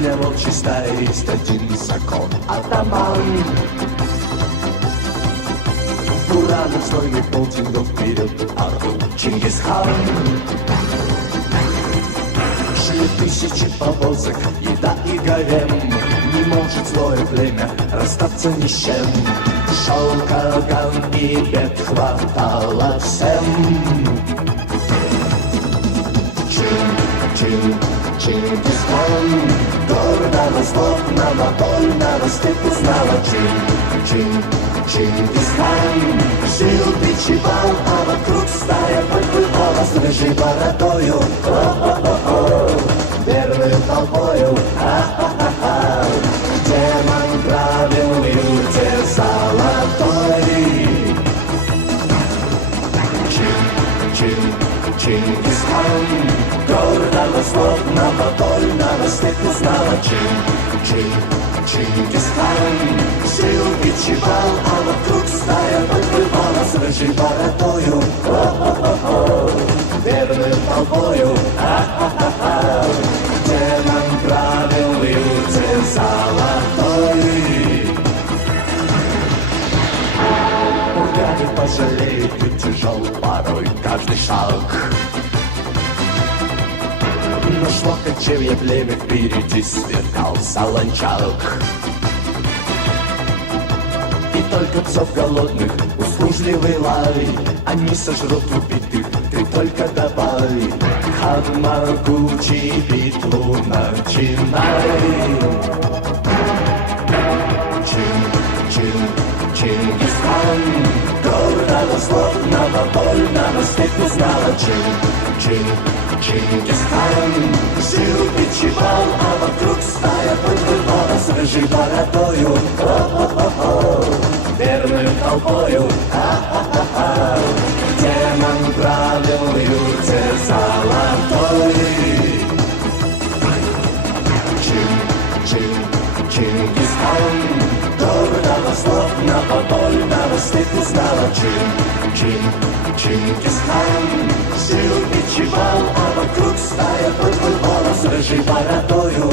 Для волчьей стаи есть один закон. Атаман Буранов знойный полтинга вперед, орду Чингисхан. Шли тысячи повозок, еда и гарем. Не может злое племя расстаться ни с чем. Шел Каган и бед хватало всем. Чингисхан, гордого, злобного, больного степь узнала. Чингисхан жил, бичевал, а вокруг стая подплывала с рыжей бородою. Верную толпою, демон правил в юрте золотой. Чингисхан, гордого, злобного, больного степь узнала. Чингисхан жил, бичевал, а вокруг стая подплывала с рыжей бородою. Верную толпою, демон правил в юрте золотой. Бургатев пожалеет, ведь тяжел порой каждый шаг. Но шло кочевье племя, впереди сверкал солончак. И только псов голодных услужливый лай, они сожрут убитых, ты только добавь. Хан могучий, битву начинай. Чингисхан, гордого, злобного, больного степь узнала. Чингисхан жил, бичевал, а вокруг стая подплывала с рыжей бородою. Верную толпою, демон правил в юрте золотой. Чингисхан, гордого, злобного, больного степь узнала. Чингисхан жил, бичевал, а вокруг стая подплывала с рыжей бородою.